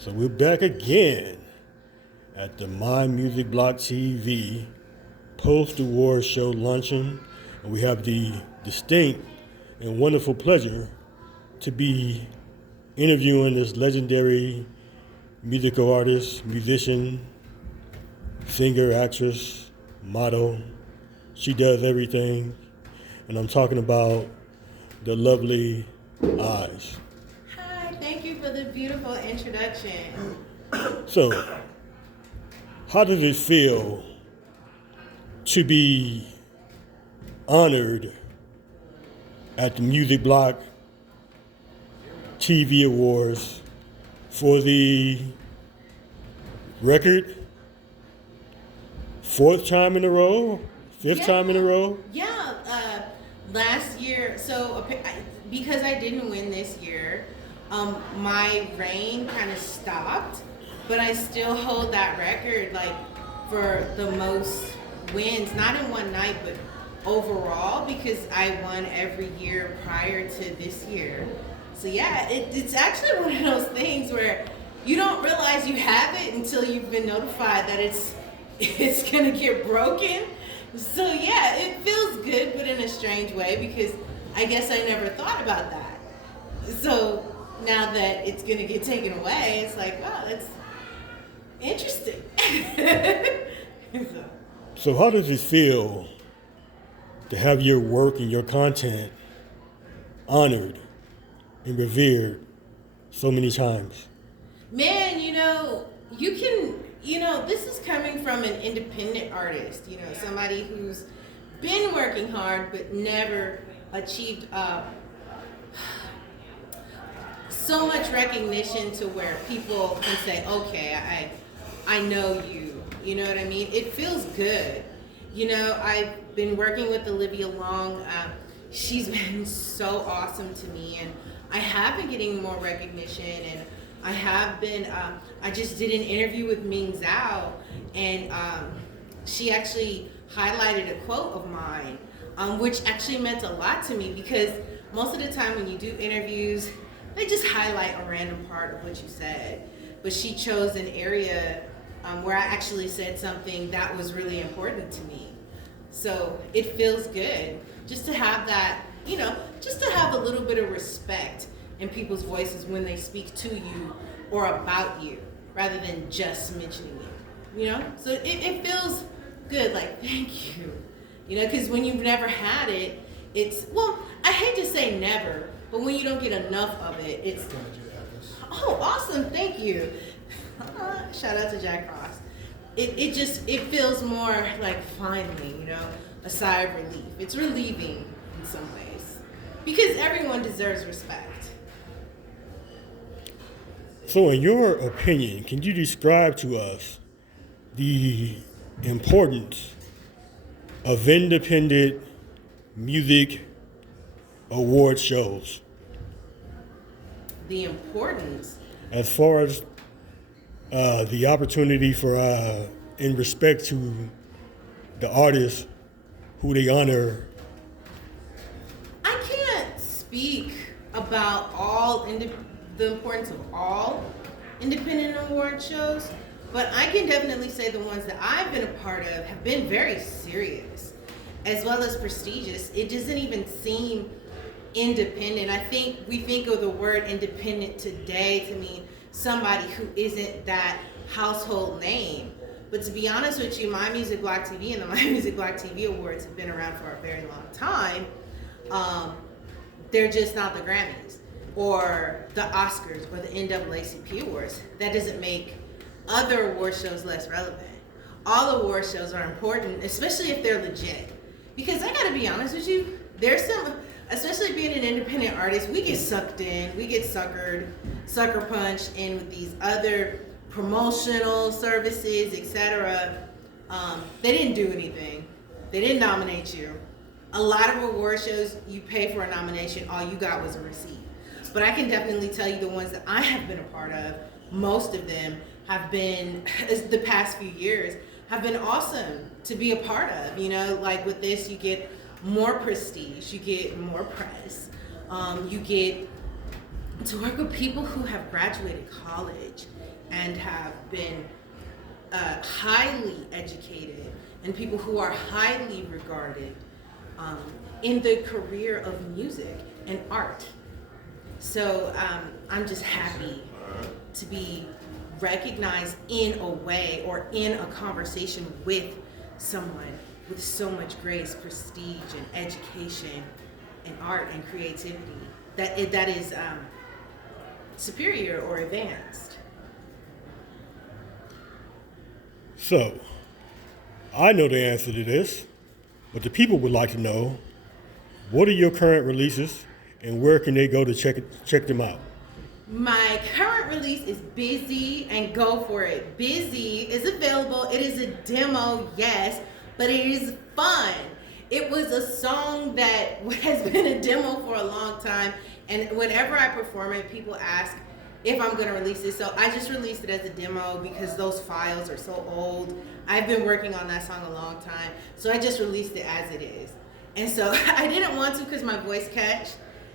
So we're back again at the My Music Block TV post-award show Luncheon, and we have the distinct and wonderful pleasure to be interviewing this legendary musical artist, musician, singer, actress, model. She does everything, and I'm talking about the lovely Eyes. Hi, thank you for the beautiful introduction. So, how does it feel to be honored at the Music Block TV Awards for the record fourth time in a row, fifth time in a row? Yeah, last year, because I didn't win this year, my reign kind of stopped, but I still hold that record, like, for the most wins, not in one night, but overall, because I won every year prior to this year. So yeah, it's actually one of those things where you don't realize you have it until you've been notified that it's gonna get broken. So yeah, it feels good, but in a strange way, because I guess I never thought about that. So now that it's gonna get taken away, it's like, wow, that's interesting. So how does it feel to have your work and your content honored and revered so many times? Man, this is coming from an independent artist, somebody who's been working hard but never achieved so much recognition to where people can say, okay, I know you. You know what I mean? It feels good. I've been working with Olivia Long. She's been so awesome to me, and I have been getting more recognition, and I have been, I just did an interview with Ming Zhao, and she actually highlighted a quote of mine, which actually meant a lot to me, because most of the time when you do interviews, they just highlight a random part of what you said. But she chose an area where I actually said something that was really important to me. So it feels good just to have that, just to have a little bit of respect in people's voices when they speak to you or about you, rather than just mentioning you, So it feels good, like, thank you. Because when you've never had it, I hate to say never, but when you don't get enough of it, it's, oh, awesome, thank you. Shout out to Jack Frost. It feels more like finally, a sigh of relief. It's relieving in some ways, because everyone deserves respect. So in your opinion, can you describe to us the importance of independent music award shows? The importance? As far as the opportunity for, in respect to the artists who they honor. I can't speak about the importance of all independent award shows, but I can definitely say the ones that I've been a part of have been very serious, as well as prestigious. It doesn't even seem independent. I think we think of the word independent today to mean somebody who isn't that household name. But to be honest with you, My Music Block TV and the My Music Block TV Awards have been around for a very long time. They're just not the Grammys or the Oscars or the NAACP Awards. That doesn't make other award shows less relevant. All award shows are important, especially if they're legit. Because I gotta be honest with you, there's some, especially being an independent artist, we get sucked in, we get sucker punched in with these other promotional services, etc. They didn't do anything. They didn't nominate you. A lot of award shows, you pay for a nomination, all you got was a receipt. But I can definitely tell you the ones that I have been a part of, most of them have been, the past few years, have been awesome to be a part of. Like with this, you get more prestige, you get more press, you get to work with people who have graduated college and have been highly educated, and people who are highly regarded in the career of music and art. So I'm just happy to be recognized in a way or in a conversation with someone with so much grace, prestige, and education, and art and creativity that is superior or advanced. So, I know the answer to this, but the people would like to know, what are your current releases and where can they go to check them out? My current release is Busy, and go for it. Busy is available. It is a demo, yes, but it is fun. It was a song that has been a demo for a long time, and whenever I perform it, people ask if I'm gonna release it. So I just released it as a demo because those files are so old. I've been working on that song a long time, so I just released it as it is. And so I didn't want to because my voice catch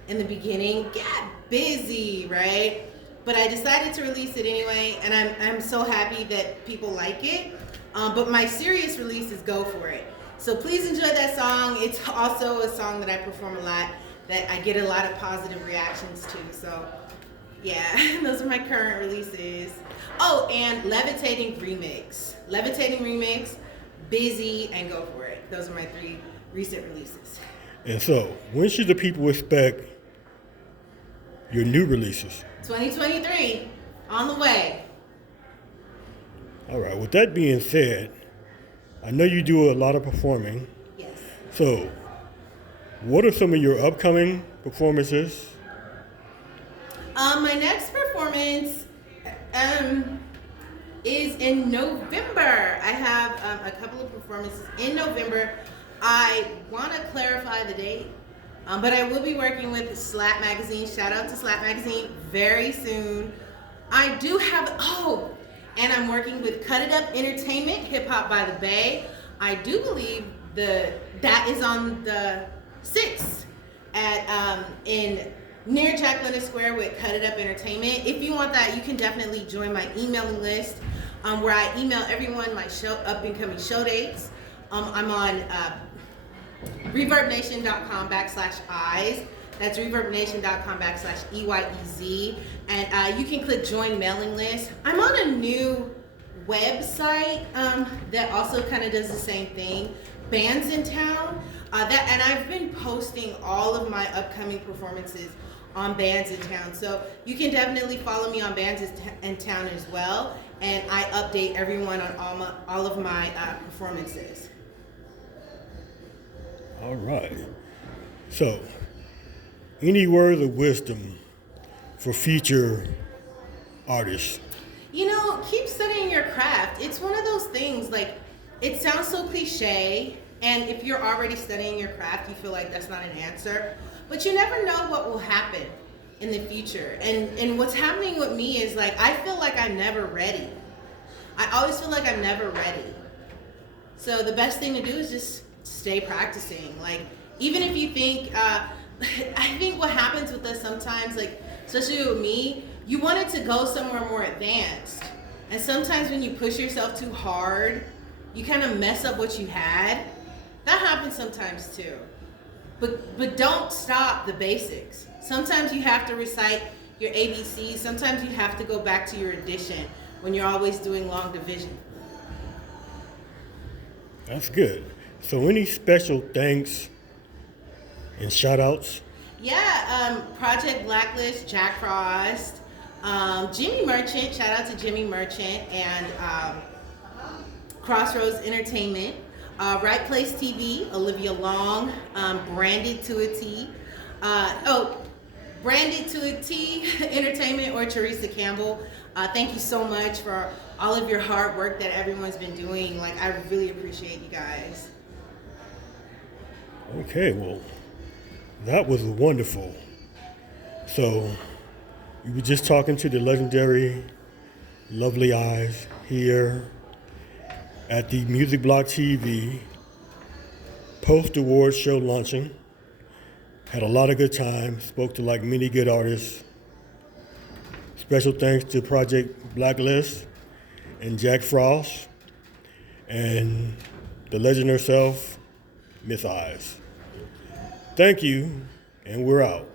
in the beginning got busy, right? But I decided to release it anyway, and I'm so happy that people like it. But my serious release is Go For It. So please enjoy that song. It's also a song that I perform a lot, that I get a lot of positive reactions to. So yeah, those are my current releases. Oh, and Levitating Remix, Busy, and Go For It. Those are my 3 recent releases. And so, when should the people expect your new releases? 2023, on the way. All right, with that being said, I know you do a lot of performing. Yes. So, what are some of your upcoming performances? My next performance is in November. I have a couple of performances in November. I want to clarify the date, but I will be working with Slap Magazine. Shout out to Slap Magazine very soon. I do have, and I'm working with Cut It Up Entertainment, Hip Hop by the Bay. I do believe that is on the 6th in near Jack London Square with Cut It Up Entertainment. If you want that, you can definitely join my emailing list, where I email everyone my up and coming show dates. I'm on ReverbNation.com/eyes. That's ReverbNation.com/EYEZ. And you can click join mailing list. I'm on a new website that also kind of does the same thing, Bands in Town. And I've been posting all of my upcoming performances on Bands in Town. So you can definitely follow me on Bands in Town as well. And I update everyone on all of my performances. All right. So, any words of wisdom for future artists? Keep studying your craft. It's one of those things, like, it sounds so cliche, and if you're already studying your craft, you feel like that's not an answer. But you never know what will happen in the future. And what's happening with me is, like, I feel like I'm never ready. I always feel like I'm never ready. So the best thing to do is just stay practicing. Like, even if you think, I think what happens with us sometimes, like, especially with me, you want it to go somewhere more advanced. And sometimes when you push yourself too hard, you kind of mess up what you had. That happens sometimes too. But don't stop the basics. Sometimes you have to recite your ABCs. Sometimes you have to go back to your addition when you're always doing long division. That's good. So any special thanks and shout outs? Yeah, Project Blacklist, Jack Frost, Jimmy Merchant, shout out to Jimmy Merchant, and Crossroads Entertainment, Right Place TV, Olivia Long, Branded to a T, Branded to a T Entertainment, or Teresa Campbell. Thank you so much for all of your hard work that everyone's been doing. Like, I really appreciate you guys. Okay, well, that was wonderful. So, we were just talking to the legendary Lovely Eyes here at the Music Block TV post-award show luncheon. Had a lot of good time, spoke to like many good artists, Special thanks to Project Blacklist and Jack Frost and the legend herself, Miss Eyes. Thank you, and we're out.